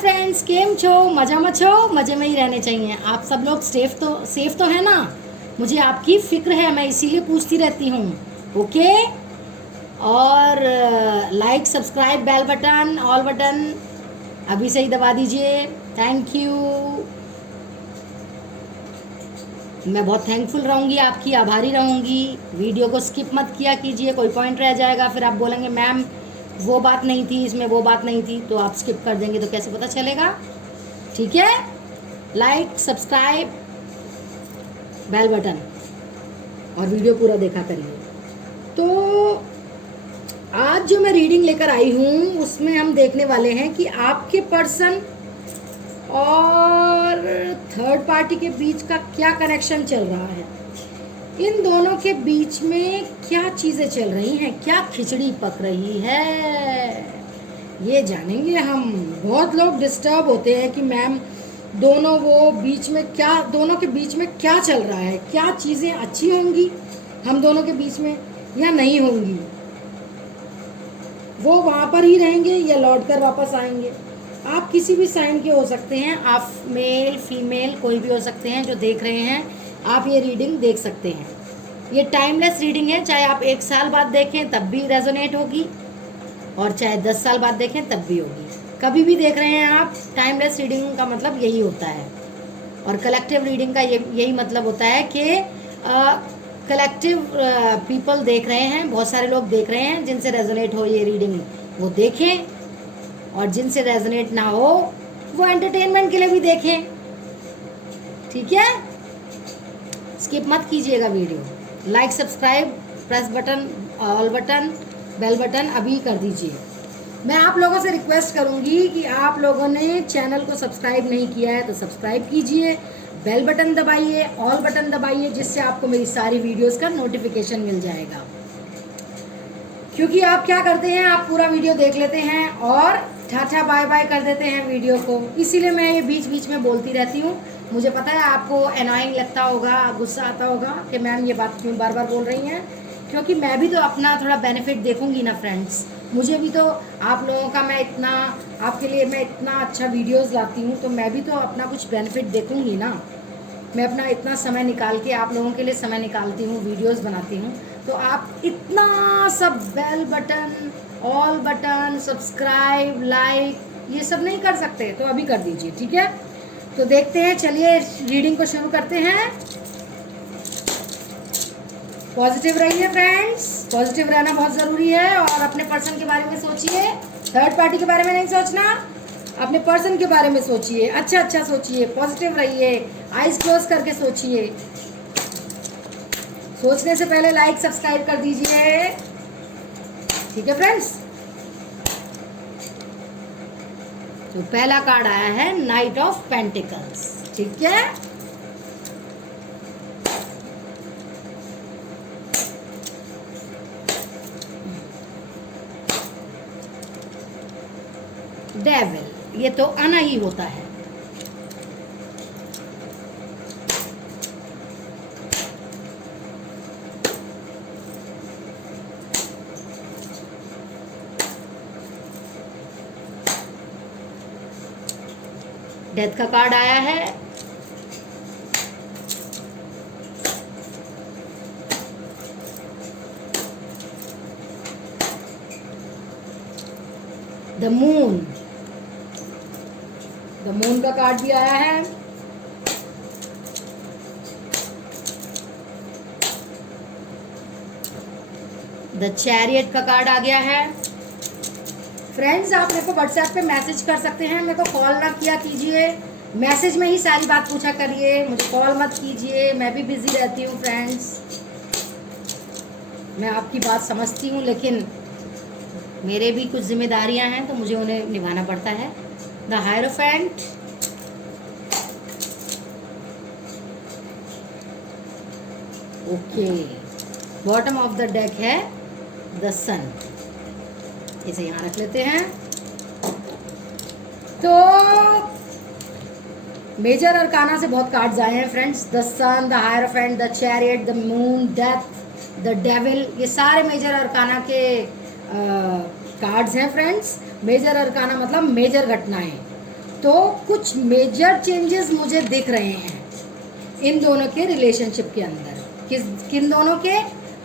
Friends, केम छो? मजा मत छो? मजे में ही रहने चाहिए। आप सब लोग सेफ तो है ना? मुझे आपकी फिक्र है, मैं इसीलिए पूछती रहती हूँ। ओके। और like, subscribe, bell button, all button अभी से ही दबा दीजिए। Thank you. मैं बहुत थैंकफुल रहूँगी, आपकी आभारी रहूँगी। वीडियो को स्किप मत किया कीजिए, कोई पॉइंट रह जाएगा फिर आप बोलेंगे मैम वो बात नहीं थी, इसमें वो बात नहीं थी, तो आप स्किप कर देंगे तो कैसे पता चलेगा? ठीक है। लाइक, सब्सक्राइब, बेल बटन और वीडियो पूरा देखा करिए। तो आज जो मैं रीडिंग लेकर आई हूँ उसमें हम देखने वाले हैं कि आपके पर्सन और थर्ड पार्टी के बीच का क्या कनेक्शन चल रहा है। इन दोनों के बीच में क्या चीज़ें चल रही हैं, क्या खिचड़ी पक रही है, ये जानेंगे हम। बहुत लोग डिस्टर्ब होते हैं कि मैम दोनों के बीच में क्या चल रहा है, क्या चीज़ें अच्छी होंगी हम दोनों के बीच में या नहीं होंगी, वो वहाँ पर ही रहेंगे या लौट कर वापस आएंगे। आप किसी भी साइन के हो सकते हैं, आप मेल फीमेल कोई भी हो सकते हैं। जो देख रहे हैं आप ये रीडिंग देख सकते हैं। ये टाइमलेस रीडिंग है, चाहे आप 1 साल बाद देखें तब भी रेजोनेट होगी और चाहे 10 साल बाद देखें तब भी होगी। कभी भी देख रहे हैं आप, टाइमलेस रीडिंग का मतलब यही होता है। और कलेक्टिव रीडिंग का यही मतलब होता है कि कलेक्टिव पीपल देख रहे हैं, बहुत सारे लोग देख रहे हैं। जिनसे रेजोनेट हो ये रीडिंग वो देखें, और जिनसे रेजोनेट ना हो वो एंटरटेनमेंट के लिए भी देखें। ठीक है। स्किप मत कीजिएगा video. Like, subscribe, press button, all button, bell button अभी कर दीजिए। मैं आप लोगों से रिक्वेस्ट करूंगी कि आप लोगों ने चैनल को सब्सक्राइब नहीं किया है तो सब्सक्राइब कीजिए, बेल बटन दबाइए, ऑल बटन दबाइए, जिससे आपको मेरी सारी वीडियोस का नोटिफिकेशन मिल जाएगा। क्योंकि आप क्या करते हैं, आप पूरा वीडियो देख लेते हैं और टाटा बाय बाय कर देते हैं वीडियो को। इसीलिए मैं ये बीच बीच में बोलती रहती हूँ। मुझे पता है आपको एनॉइंग लगता होगा, गुस्सा आता होगा कि मैम ये बात क्यों बार बार बोल रही हैं, क्योंकि मैं भी तो अपना थोड़ा बेनिफिट देखूंगी ना फ्रेंड्स। मुझे भी तो आप लोगों का आपके लिए मैं इतना अच्छा वीडियोस लाती हूँ, तो मैं भी तो अपना कुछ बेनिफिट देखूंगी ना। मैं अपना इतना समय निकाल के आप लोगों के लिए समय निकालती हूँ, वीडियोस बनाती हूँ, तो आप इतना सब bell button, all button, subscribe, like ये सब नहीं कर सकते तो अभी कर दीजिए। ठीक है। तो देखते हैं, चलिए रीडिंग को शुरू करते हैं। पॉजिटिव रहिए फ्रेंड्स, पॉजिटिव रहना बहुत ज़रूरी है। और अपने पर्सन के बारे में सोचिए, थर्ड पार्टी के बारे में नहीं सोचना, अपने पर्सन के बारे में सोचिए। अच्छा सोचिए, पॉजिटिव रहिए, आइज क्लोज करके सोचिए। सोचने से पहले लाइक सब्सक्राइब कर दीजिए। ठीक है फ्रेंड्स। तो पहला कार्ड आया है नाइट ऑफ पेंटिकल्स। ठीक है। डेविल, ये तो आना ही होता है। डेथ का कार्ड आया है। द मून, द मून का कार्ड भी आया है। द चैरियट का कार्ड आ गया है। फ्रेंड्स, आप मेरे को व्हाट्सएप पे मैसेज कर सकते हैं, मेरे को कॉल ना किया कीजिए। मैसेज में ही सारी बात पूछा करिए, मुझे कॉल मत कीजिए, मैं भी बिजी रहती हूँ फ्रेंड्स। मैं आपकी बात समझती हूँ, लेकिन मेरे भी कुछ जिम्मेदारियाँ हैं तो मुझे उन्हें निभाना पड़ता है। The hierophant, okay, bottom of the deck है द सन। इसे यहाँ रख लेते हैं। तो मेजर अरकाना से बहुत कार्ड्स आए हैं friends. The sun, the hierophant, the chariot, the moon, death, the devil, ये सारे मेजर अरकाना के कार्ड्स हैं फ्रेंड्स। मेजर अरकाना मतलब मेजर घटनाएं। तो कुछ मेजर चेंजेस मुझे दिख रहे हैं इन दोनों के रिलेशनशिप के अंदर। किन दोनों के?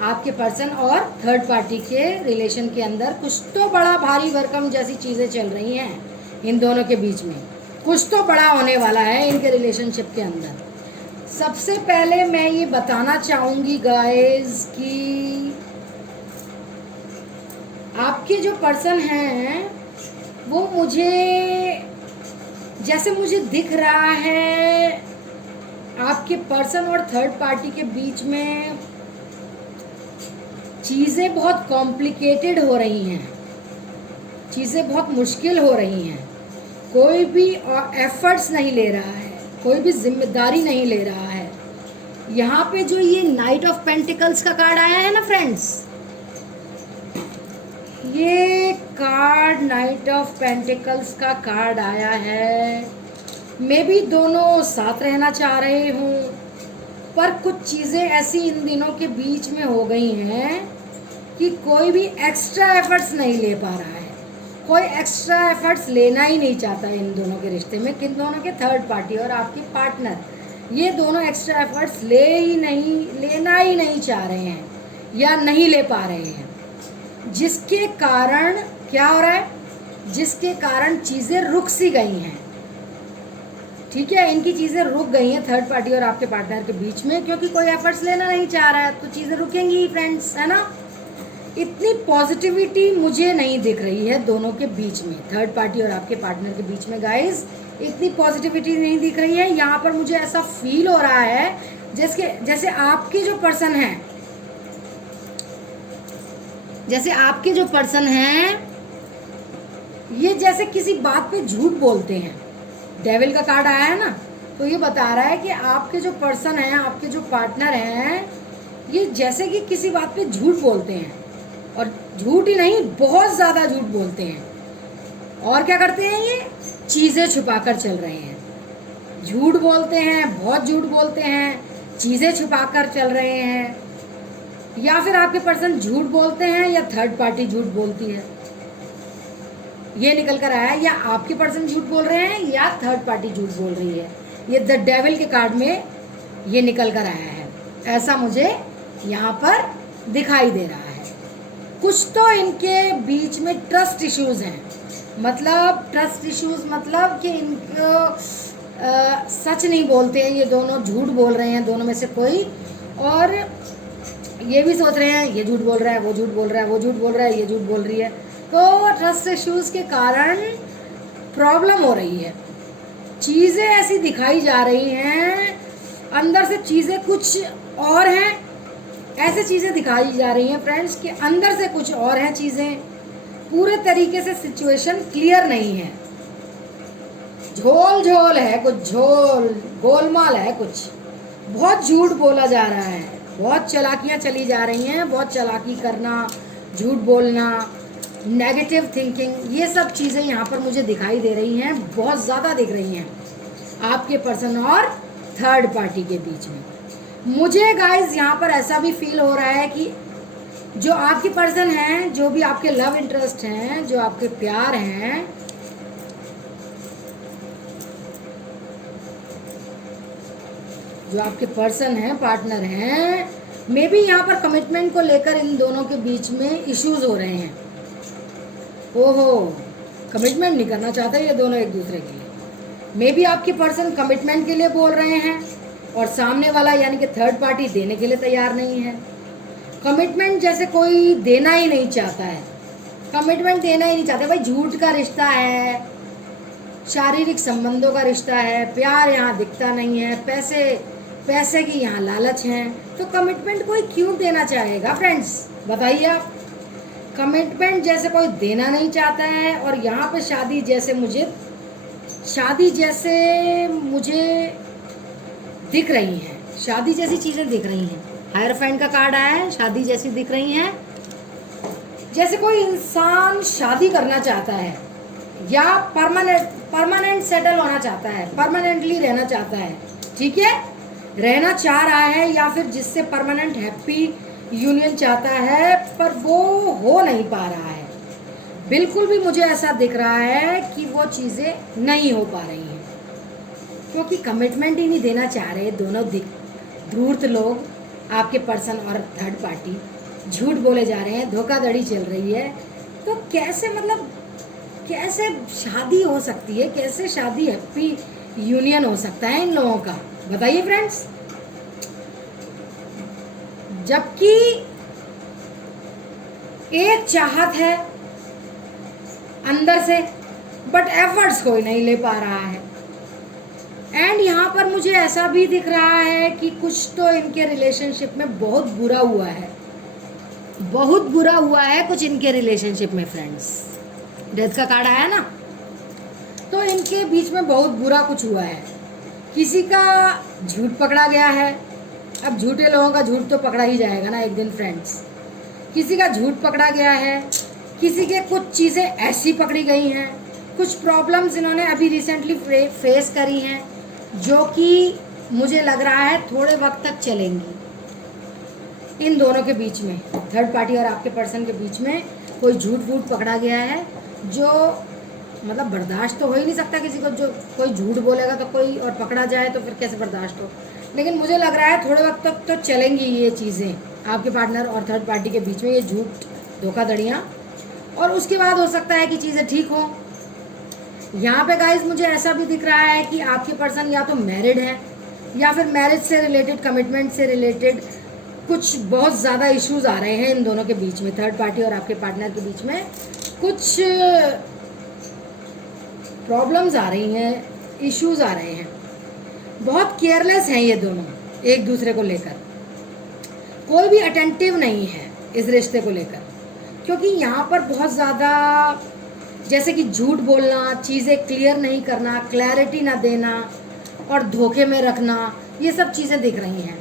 आपके पर्सन और थर्ड पार्टी के रिलेशन के अंदर कुछ तो बड़ा भारी भरकम जैसी चीज़ें चल रही हैं इन दोनों के बीच में। कुछ तो बड़ा होने वाला है इनके रिलेशनशिप के अंदर। सबसे पहले मैं ये बताना चाहूँगी गाइस कि आपके जो पर्सन हैं वो जैसे मुझे दिख रहा है आपके पर्सन और थर्ड पार्टी के बीच में चीज़ें बहुत कॉम्प्लिकेटेड हो रही हैं, चीज़ें बहुत मुश्किल हो रही हैं। कोई भी एफर्ट्स नहीं ले रहा है, कोई भी जिम्मेदारी नहीं ले रहा है। यहाँ पे जो ये नाइट ऑफ पेंटिकल्स का कार्ड आया है ना फ्रेंड्स, ये कार्ड नाइट ऑफ पेंटिकल्स का कार्ड आया है। मे भी दोनों साथ रहना चाह रहे हूँ, पर कुछ चीज़ें ऐसी इन दिनों के बीच में हो गई हैं कि कोई भी एक्स्ट्रा एफर्ट्स नहीं ले पा रहा है, कोई एक्स्ट्रा एफर्ट्स लेना ही नहीं चाहता है इन दोनों के रिश्ते में। किन दोनों के? थर्ड पार्टी और आपके पार्टनर, ये दोनों एक्स्ट्रा एफर्ट्स लेना ही नहीं चाह रहे हैं या नहीं ले पा रहे हैं, जिसके कारण क्या हो रहा है? जिसके कारण चीज़ें रुक सी गई हैं। ठीक है, इनकी चीज़ें रुक गई हैं थर्ड पार्टी और आपके पार्टनर के बीच में, क्योंकि कोई एफर्ट्स लेना नहीं चाह रहा है, तो चीज़ें रुकेंगी ही फ्रेंड्स, है ना। इतनी पॉजिटिविटी मुझे नहीं दिख रही है दोनों के बीच में, थर्ड पार्टी और आपके पार्टनर के बीच में गाइस, इतनी पॉजिटिविटी नहीं दिख रही है। यहाँ पर मुझे ऐसा फील हो रहा है जैसे आपके जो पर्सन हैं, ये जैसे किसी बात पे झूठ बोलते हैं। डेविल का कार्ड आया है ना, तो ये बता रहा है कि आपके जो पर्सन हैं, आपके जो पार्टनर हैं, ये जैसे कि किसी बात पे झूठ बोलते हैं, और झूठ ही नहीं, बहुत ज़्यादा झूठ बोलते हैं। और क्या करते हैं? ये चीज़ें छुपा कर चल रहे हैं, झूठ बोलते हैं, बहुत झूठ बोलते हैं, चीज़ें छुपा कर चल रहे हैं। या फिर आपके पर्सन झूठ बोलते हैं या थर्ड पार्टी झूठ बोलती है, ये निकल कर आया है। या आपके पर्सन झूठ बोल रहे हैं या थर्ड पार्टी झूठ बोल रही है, ये द डेविल के कार्ड में ये निकल कर आया है। ऐसा मुझे यहाँ पर दिखाई दे रहा है। कुछ तो इनके बीच में ट्रस्ट इश्यूज हैं, मतलब ट्रस्ट इश्यूज मतलब कि इनको सच नहीं बोलते हैं, ये दोनों झूठ बोल रहे हैं दोनों में से कोई, और ये भी सोच रहे हैं ये झूठ बोल रहा है, वो झूठ बोल रहा है, वो झूठ बोल रहा है, ये झूठ बोल रही है। तो ट्रस्ट इश्यूज के कारण प्रॉब्लम हो रही है, चीज़ें ऐसी दिखाई जा रही हैं, अंदर से चीज़ें कुछ और हैं, ऐसे चीज़ें दिखाई जा रही हैं फ्रेंड्स कि अंदर से कुछ और हैं चीज़ें, पूरे तरीके से सिचुएशन क्लियर नहीं है, झोल है कुछ, गोलमाल है कुछ, बहुत झूठ बोला जा रहा है, बहुत चालाकियाँ चली जा रही हैं, बहुत चालाकी करना, झूठ बोलना, नेगेटिव थिंकिंग, ये सब चीज़ें यहाँ पर मुझे दिखाई दे रही हैं, बहुत ज़्यादा दिख रही हैं आपके पर्सन और थर्ड पार्टी के बीच में। मुझे गाइस यहाँ पर ऐसा भी फील हो रहा है कि जो आपके पर्सन हैं, जो भी आपके लव इंटरेस्ट हैं, जो आपके प्यार हैं, जो आपके पर्सन हैं, पार्टनर हैं, मे बी यहाँ पर कमिटमेंट को लेकर इन दोनों के बीच में इश्यूज हो रहे हैं। ओहो, कमिटमेंट नहीं करना चाहते ये दोनों एक दूसरे के लिए। मे बी आपके पर्सन कमिटमेंट के लिए बोल रहे हैं और सामने वाला यानी कि थर्ड पार्टी देने के लिए तैयार नहीं है। कमिटमेंट जैसे कोई देना ही नहीं चाहता है, कमिटमेंट देना ही नहीं चाहते। भाई झूठ का रिश्ता है, शारीरिक संबंधों का रिश्ता है, प्यार यहाँ दिखता नहीं है, पैसे की यहाँ लालच है, तो कमिटमेंट कोई क्यों देना चाहेगा फ्रेंड्स, बताइए आप। कमिटमेंट जैसे कोई देना नहीं चाहता है, और यहाँ पे शादी जैसे मुझे दिख रही हैं, शादी जैसी चीज़ें दिख रही हैं। हायरफेंट का कार्ड आया है, शादी जैसी दिख रही हैं, जैसे कोई इंसान शादी करना चाहता है या परमानेंट सेटल होना चाहता है, परमानेंटली रहना चाहता है, ठीक है, रहना चाह रहा है, या फिर जिससे परमानेंट हैप्पी यूनियन चाहता है, पर वो हो नहीं पा रहा है। बिल्कुल भी मुझे ऐसा दिख रहा है कि वो चीज़ें नहीं हो पा रही हैं, क्योंकि कमिटमेंट ही नहीं देना चाह रहे दोनों धूर्त लोग, आपके पर्सन और थर्ड पार्टी। झूठ बोले जा रहे हैं, धोखाधड़ी चल रही है। तो कैसे, मतलब कैसे शादी हो सकती है, कैसे शादी हैप्पी यूनियन हो सकता है इन लोगों का, बताइए फ्रेंड्स। जबकि एक चाहत है अंदर से, बट एफर्ट्स कोई नहीं ले पा रहा है। एंड यहाँ पर मुझे ऐसा भी दिख रहा है कि कुछ तो इनके रिलेशनशिप में बहुत बुरा हुआ है, बहुत बुरा हुआ है कुछ इनके रिलेशनशिप में फ्रेंड्स। डेथ का कार्ड आया ना, तो इनके बीच में बहुत बुरा कुछ हुआ है। किसी का झूठ पकड़ा गया है, अब झूठे लोगों का झूठ तो पकड़ा ही जाएगा ना एक दिन फ्रेंड्स। किसी का झूठ पकड़ा गया है, किसी के कुछ चीज़ें ऐसी पकड़ी गई हैं, कुछ प्रॉब्लम्स इन्होंने अभी रिसेंटली फेस करी हैं, जो कि मुझे लग रहा है थोड़े वक्त तक चलेंगी। इन दोनों के बीच में, थर्ड पार्टी और आपके पर्सन के बीच में कोई झूठ वूठ पकड़ा गया है, जो मतलब बर्दाश्त तो हो ही नहीं सकता किसी को। जो कोई झूठ बोलेगा तो कोई, और पकड़ा जाए तो फिर कैसे बर्दाश्त हो। लेकिन मुझे लग रहा है थोड़े वक्त तक तो चलेंगी ये चीज़ें आपके पार्टनर और थर्ड पार्टी के बीच में, ये झूठ धोखाधड़ियाँ। और उसके बाद हो सकता है कि चीज़ें ठीक हों। यहाँ पे गाइस मुझे ऐसा भी दिख रहा है कि आपके पर्सन या तो मैरिड है, या फिर मैरिज से रिलेटेड, कमिटमेंट से रिलेटेड कुछ बहुत ज़्यादा इश्यूज आ रहे हैं इन दोनों के बीच में, थर्ड पार्टी और आपके पार्टनर के बीच में कुछ प्रॉब्लम्स आ रही हैं, इश्यूज आ रहे हैं। बहुत केयरलेस हैं ये दोनों एक दूसरे को लेकर, कोई भी अटेंटिव नहीं है इस रिश्ते को लेकर। क्योंकि यहाँ पर बहुत ज़्यादा जैसे कि झूठ बोलना, चीज़ें क्लियर नहीं करना, क्लैरिटी ना देना और धोखे में रखना, ये सब चीज़ें दिख रही हैं।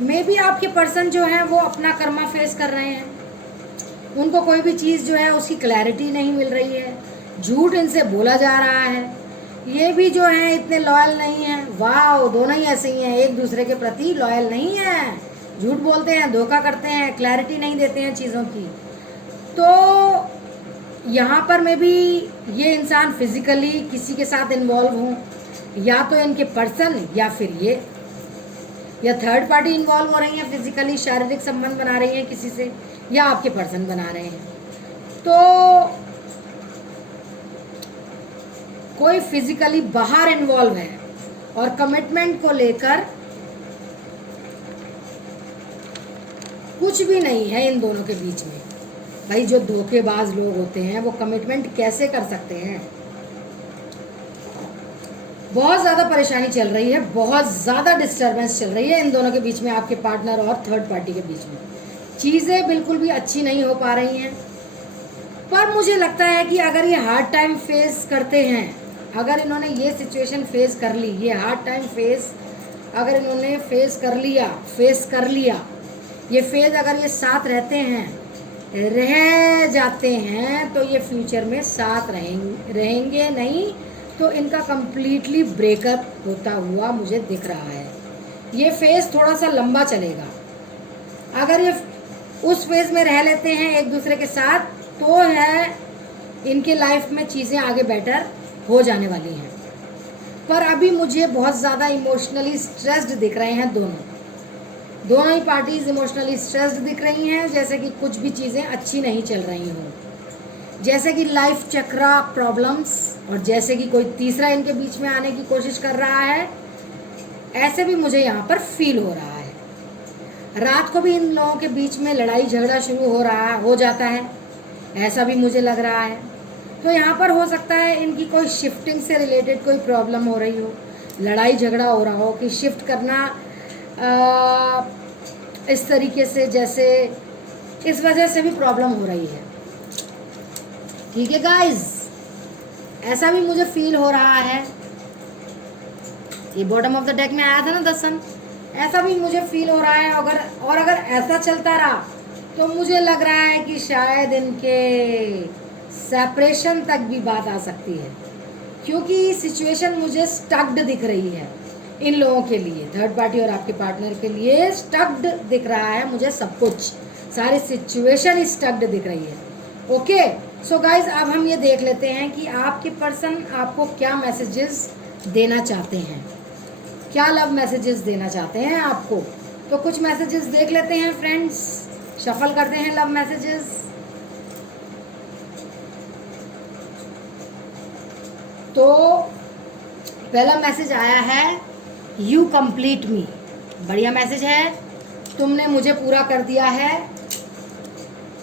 मे बी आपके पर्सन जो है वो अपना कर्मा फेस कर रहे हैं, उनको कोई भी चीज़ जो है उसकी क्लैरिटी नहीं मिल रही है, झूठ इनसे बोला जा रहा है। ये भी जो है इतने लॉयल नहीं हैं। वाह, दोनों ही ऐसे ही हैं, एक दूसरे के प्रति लॉयल नहीं हैं, झूठ बोलते हैं, धोखा करते हैं, क्लैरिटी नहीं देते हैं चीज़ों की। तो यहाँ पर में भी ये इंसान फिजिकली किसी के साथ इन्वॉल्व हों, या तो इनके पर्सन या फिर ये, या थर्ड पार्टी इन्वॉल्व हो रही है फिजिकली, शारीरिक संबंध बना रही है किसी से, या आपके पर्सन बना रहे हैं। तो कोई फिजिकली बाहर इन्वॉल्व है और कमिटमेंट को लेकर कुछ भी नहीं है इन दोनों के बीच में। भाई जो धोखेबाज लोग होते हैं वो कमिटमेंट कैसे कर सकते हैं। बहुत ज़्यादा परेशानी चल रही है, बहुत ज़्यादा डिस्टर्बेंस चल रही है इन दोनों के बीच में, आपके पार्टनर और थर्ड पार्टी के बीच में। चीज़ें बिल्कुल भी अच्छी नहीं हो पा रही हैं। पर मुझे लगता है कि अगर ये हार्ड टाइम फेस करते हैं, अगर इन्होंने ये सिचुएशन फेस कर ली, ये हार्ड टाइम फेस अगर इन्होंने फेस कर लिया, ये फेज अगर ये साथ रहते हैं, रह जाते हैं, तो ये फ्यूचर में साथ रहेंगे नहीं तो इनका कंप्लीटली ब्रेकअप होता हुआ मुझे दिख रहा है। ये फेज थोड़ा सा लंबा चलेगा। अगर ये उस फेज में रह लेते हैं एक दूसरे के साथ, तो है इनके लाइफ में चीज़ें आगे बेटर हो जाने वाली हैं। पर अभी मुझे बहुत ज़्यादा इमोशनली स्ट्रेस्ड दिख रहे हैं दोनों ही पार्टीज इमोशनली स्ट्रेस्ड दिख रही हैं, जैसे कि कुछ भी चीज़ें अच्छी नहीं चल रही हों, जैसे कि लाइफ चक्रा प्रॉब्लम्स, और जैसे कि कोई तीसरा इनके बीच में आने की कोशिश कर रहा है। ऐसे भी मुझे यहाँ पर फील हो रहा है। रात को भी इन लोगों के बीच में लड़ाई झगड़ा शुरू हो जाता है, ऐसा भी मुझे लग रहा है। तो यहाँ पर हो सकता है इनकी कोई शिफ्टिंग से रिलेटेड कोई प्रॉब्लम हो रही हो, लड़ाई झगड़ा हो रहा हो कि शिफ्ट करना इस तरीके से, जैसे इस वजह से भी प्रॉब्लम हो रही है। ठीक है गाइस, ऐसा भी मुझे फील हो रहा है। ये बॉटम ऑफ द डेक में आया था ना 10 सन, ऐसा भी मुझे फील हो रहा है। अगर ऐसा चलता रहा तो मुझे लग रहा है कि शायद इनके सेपरेशन तक भी बात आ सकती है, क्योंकि सिचुएशन मुझे स्टक्ड दिख रही है इन लोगों के लिए, थर्ड पार्टी और आपके पार्टनर के लिए स्टक्ड दिख रहा है मुझे। सब कुछ, सारी सिचुएशन स्टक्ड दिख रही है। ओके। सो गाइज अब हम ये देख लेते हैं कि आपके पर्सन आपको क्या मैसेजेस देना चाहते हैं, क्या लव मैसेजेस देना चाहते हैं आपको। तो कुछ मैसेजेस देख लेते हैं फ्रेंड्स, शफल करते हैं लव मैसेजेस। तो पहला मैसेज आया है, यू कंप्लीट मी। बढ़िया मैसेज है, तुमने मुझे पूरा कर दिया है।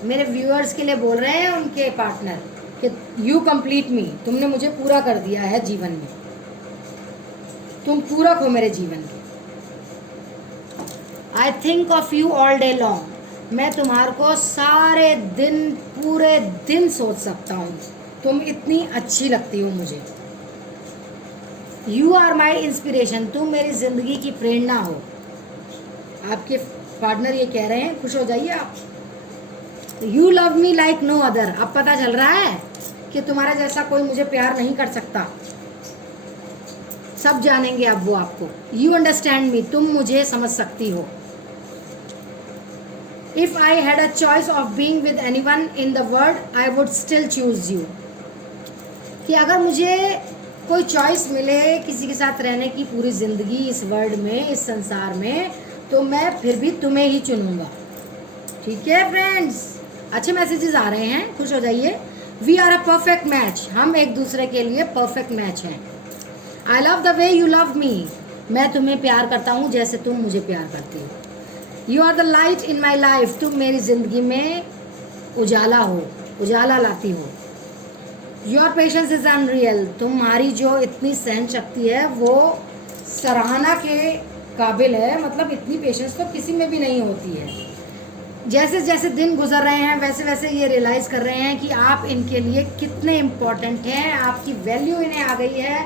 मेरे व्यूअर्स के लिए बोल रहे हैं उनके पार्टनर कि यू कंप्लीट मी, तुमने मुझे पूरा कर दिया है जीवन में, तुम पूरक हो मेरे जीवन के। I think of you all day long, मैं तुम्हारे को सारे दिन पूरे दिन सोच सकता हूँ, तुम इतनी अच्छी लगती हो मुझे। यू आर माई इंस्पिरेशन, तुम मेरी ज़िंदगी की प्रेरणा हो। आपके पार्टनर ये कह रहे हैं, खुश हो जाइए आप। You love me like no other, अब पता चल रहा है कि तुम्हारा जैसा कोई मुझे प्यार नहीं कर सकता, सब जानेंगे अब वो आपको। यू अंडरस्टैंड मी, तुम मुझे समझ सकती हो। If I had a choice of being with anyone in the world I would still choose you, कि अगर मुझे कोई चॉइस मिले किसी के साथ रहने की पूरी जिंदगी इस वर्ल्ड में, इस संसार में, तो मैं फिर भी तुम्हें ही चुनूंगा। ठीक है फ्रेंड्स, अच्छे मैसेजेस आ रहे हैं, खुश हो जाइए। We are a perfect match, हम एक दूसरे के लिए परफेक्ट मैच हैं। I love the way you love me, मैं तुम्हें प्यार करता हूँ जैसे तुम मुझे प्यार करती हो। You are the light in my life, तुम मेरी जिंदगी में उजाला हो, उजाला लाती हो। योर पेशेंस इज अनरियल, तुम्हारी जो इतनी सहन शक्ति है वो सराहना के काबिल है। मतलब इतनी पेशेंस तो किसी में भी नहीं होती है। जैसे जैसे दिन गुजर रहे हैं वैसे वैसे ये रियलाइज़ कर रहे हैं कि आप इनके लिए कितने इम्पोर्टेंट हैं, आपकी वैल्यू इन्हें आ गई है,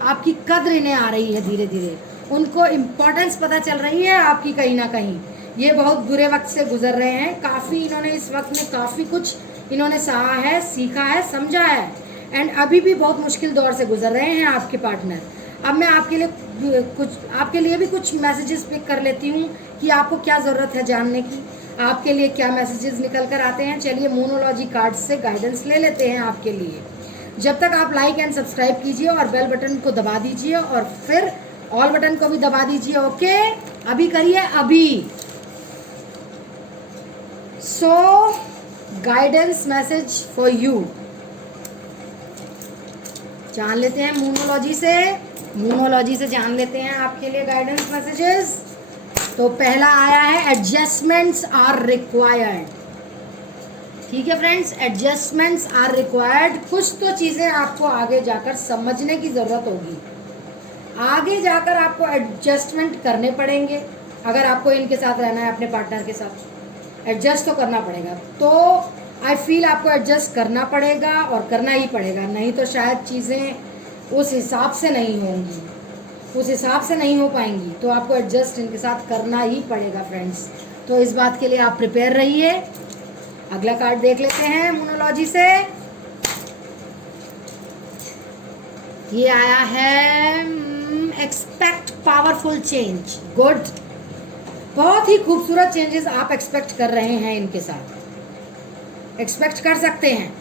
आपकी कद्र इन्हें आ रही है। धीरे धीरे उनको इम्पोर्टेंस पता चल रही है आपकी कहीं ना कहीं। ये बहुत बुरे वक्त से गुजर रहे हैं, काफ़ी इन्होंने इस वक्त में काफ़ी कुछ इन्होंने सहा है, सीखा है, समझा है, एंड अभी भी बहुत मुश्किल दौर से गुजर रहे हैं आपके पार्टनर। अब मैं आपके लिए भी कुछ मैसेजेस पिक कर लेती हूँ कि आपको क्या ज़रूरत है जानने की, आपके लिए क्या मैसेजेस निकल कर आते हैं। चलिए मोनोलॉजी कार्ड से गाइडेंस ले लेते हैं आपके लिए। जब तक आप लाइक एंड सब्सक्राइब कीजिए और बेल बटन को दबा दीजिए और फिर ऑल बटन को भी दबा दीजिए। ओके, अभी करिए अभी। सो गाइडेंस मैसेज फॉर यू जान लेते हैं मोनोलॉजी से जान लेते हैं आपके लिए गाइडेंस मैसेजेस। तो पहला आया है, एडजस्टमेंट्स आर रिक्वायर्ड। ठीक है फ्रेंड्स, एडजस्टमेंट्स आर रिक्वायर्ड। कुछ तो चीज़ें आपको आगे जाकर समझने की ज़रूरत होगी, आगे जाकर आपको एडजस्टमेंट करने पड़ेंगे। अगर आपको इनके साथ रहना है, अपने पार्टनर के साथ एडजस्ट तो करना पड़ेगा। तो आई फील आपको एडजस्ट करना पड़ेगा और करना ही पड़ेगा, नहीं तो शायद चीज़ें उस हिसाब से नहीं होंगी, उस हिसाब से नहीं हो पाएंगी। तो आपको एडजस्ट इनके साथ करना ही पड़ेगा फ्रेंड्स। तो इस बात के लिए आप प्रिपेयर रहिए। अगला कार्ड देख लेते हैं मोनोलॉजी से। ये आया है, एक्सपेक्ट पावरफुल चेंज। गुड, बहुत ही खूबसूरत चेंजेस आप एक्सपेक्ट कर रहे हैं इनके साथ, एक्सपेक्ट कर सकते हैं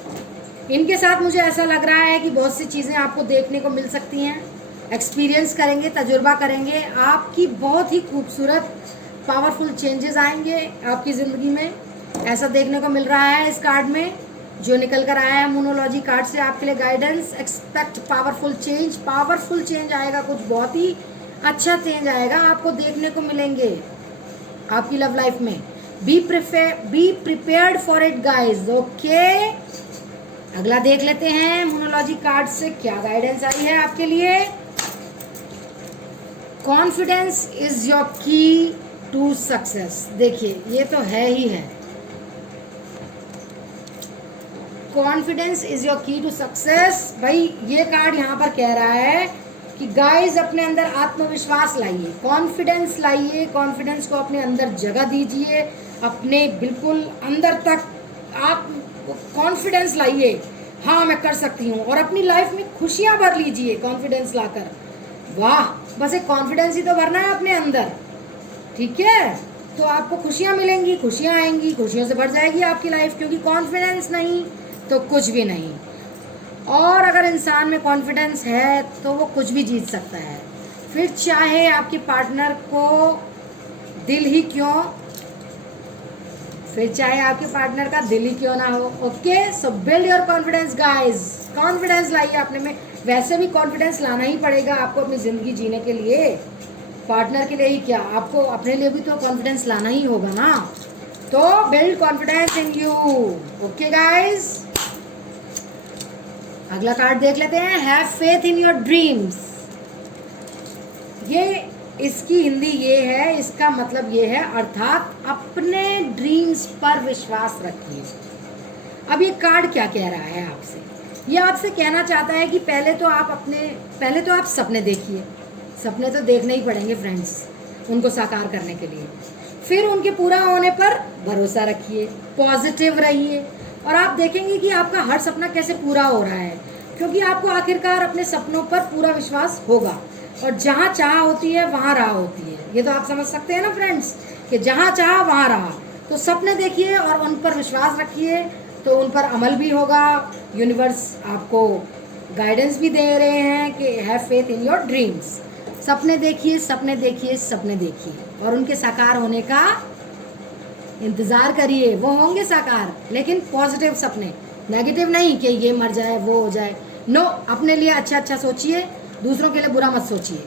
इनके साथ। मुझे ऐसा लग रहा है कि बहुत सी चीज़ें आपको देखने को मिल सकती हैं, एक्सपीरियंस करेंगे, तजुर्बा करेंगे, आपकी बहुत ही खूबसूरत पावरफुल चेंजेस आएंगे आपकी ज़िंदगी में। ऐसा देखने को मिल रहा है इस कार्ड में जो निकल कर आया है मोनोलॉजी कार्ड से आपके लिए guidance. Expect powerful change, powerful change आएगा, कुछ बहुत ही अच्छा चेंज आएगा, आपको देखने को मिलेंगे आपकी लव लाइफ में। Be prepared for it guys. Okay, अगला देख लेते हैं मोनोलॉजी कार्ड से क्या गाइडेंस आई है आपके लिए। कॉन्फिडेंस इज योर की टू सक्सेस। देखिए ये तो है ही है, कॉन्फिडेंस इज योर की टू सक्सेस। भाई ये कार्ड यहाँ पर कह रहा है कि गाइज अपने अंदर आत्मविश्वास लाइए, कॉन्फिडेंस लाइए, कॉन्फिडेंस को अपने अंदर जगह दीजिए, अपने बिल्कुल अंदर तक आप कॉन्फिडेंस लाइए। हाँ मैं कर सकती हूँ, और अपनी लाइफ में खुशियाँ भर लीजिए कॉन्फिडेंस लाकर। वाह, बस एक कॉन्फिडेंस ही तो भरना है अपने अंदर। ठीक है, तो आपको खुशियाँ मिलेंगी, खुशियाँ आएंगी, खुशियों से भर जाएगी आपकी लाइफ, क्योंकि कॉन्फिडेंस नहीं तो कुछ भी नहीं। और अगर इंसान में कॉन्फिडेंस है तो वो कुछ भी जीत सकता है, फिर चाहे आपके पार्टनर को दिल ही क्यों फिर चाहे आपके पार्टनर का दिल ही क्यों ना हो। Okay, so build your confidence guys, confidence लाइए अपने में। वैसे भी कॉन्फिडेंस लाना ही पड़ेगा आपको अपनी ज़िंदगी जीने के लिए, पार्टनर के लिए ही क्या, आपको अपने लिए भी तो कॉन्फिडेंस लाना ही होगा ना। तो build confidence in you. Okay guys, अगला कार्ड देख लेते हैं, have faith in your dreams. ये इसकी हिंदी ये है, इसका मतलब ये है अर्थात अपने ड्रीम्स पर विश्वास रखिए। अब ये कार्ड क्या कह रहा है आपसे, ये आपसे कहना चाहता है कि पहले तो आप सपने देखिए। सपने तो देखने ही पड़ेंगे फ्रेंड्स, उनको साकार करने के लिए। फिर उनके पूरा होने पर भरोसा रखिए, पॉजिटिव रहिए, और आप देखेंगे कि आपका हर सपना कैसे पूरा हो रहा है, क्योंकि आपको आखिरकार अपने सपनों पर पूरा विश्वास होगा। और जहाँ चाह होती है वहाँ राह होती है, ये तो आप समझ सकते हैं ना फ्रेंड्स, कि जहाँ चाह वहाँ राह। तो सपने देखिए और उन पर विश्वास रखिए, तो उन पर अमल भी होगा। यूनिवर्स आपको गाइडेंस भी दे रहे हैं कि have faith in your dreams. सपने देखिए, सपने देखिए, सपने देखिए, और उनके साकार होने का इंतज़ार करिए। वो होंगे साकार, लेकिन पॉजिटिव सपने, नेगेटिव नहीं कि ये मर जाए, वो हो जाए। नो, अपने लिए अच्छा अच्छा सोचिए, दूसरों के लिए बुरा मत सोचिए।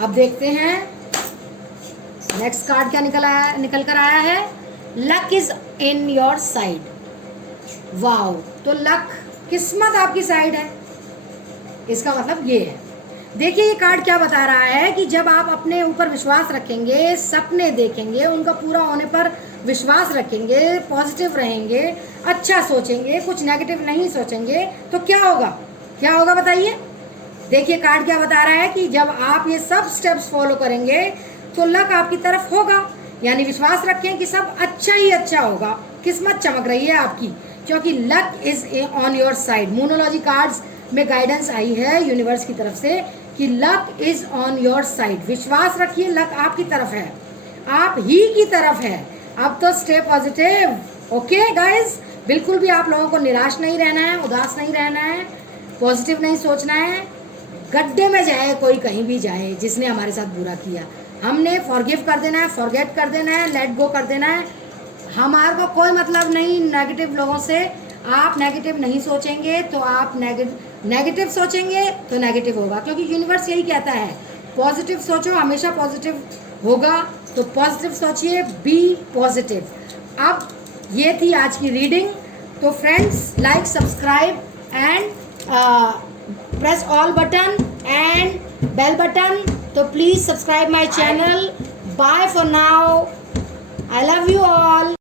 अब देखते हैं नेक्स्ट कार्ड क्या निकल कर आया है, luck is in your side. Wow, तो लक, किस्मत आपकी साइड है, इसका मतलब ये है। देखिए ये कार्ड क्या बता रहा है कि जब आप अपने ऊपर विश्वास रखेंगे, सपने देखेंगे, उनका पूरा होने पर विश्वास रखेंगे, पॉजिटिव रहेंगे, अच्छा सोचेंगे, कुछ नेगेटिव नहीं सोचेंगे, तो क्या होगा, क्या होगा बताइए। देखिए कार्ड क्या बता रहा है कि जब आप ये सब स्टेप्स फॉलो करेंगे तो लक आपकी तरफ होगा। यानी विश्वास रखें कि सब अच्छा ही अच्छा होगा, किस्मत चमक रही है आपकी, क्योंकि luck is on your side. मोनोलॉजी कार्ड्स में गाइडेंस आई है यूनिवर्स की तरफ से कि luck is on your side. विश्वास रखिए, लक आपकी तरफ है, आप ही की तरफ है। अब तो स्टे पॉजिटिव। ओके गाइज, बिल्कुल भी आप लोगों को निराश नहीं रहना है, उदास नहीं रहना है, पॉजिटिव नहीं सोचना है। गड्ढे में जाए कोई, कहीं भी जाए, जिसने हमारे साथ बुरा किया, हमने फॉरगिव कर देना है, फॉरगेट कर देना है, लेट गो कर देना है। हमारे को कोई मतलब नहीं नेगेटिव लोगों से। आप नेगेटिव नहीं सोचेंगे तो आप नेगेटिव सोचेंगे तो नेगेटिव होगा, क्योंकि यूनिवर्स यही कहता है पॉजिटिव सोचो, हमेशा पॉजिटिव होगा। तो पॉजिटिव सोचिए, बी पॉजिटिव। अब ये थी आज की रीडिंग। तो friends, like, subscribe and press all button and bell button. So please subscribe my channel. Bye for now. I love you all.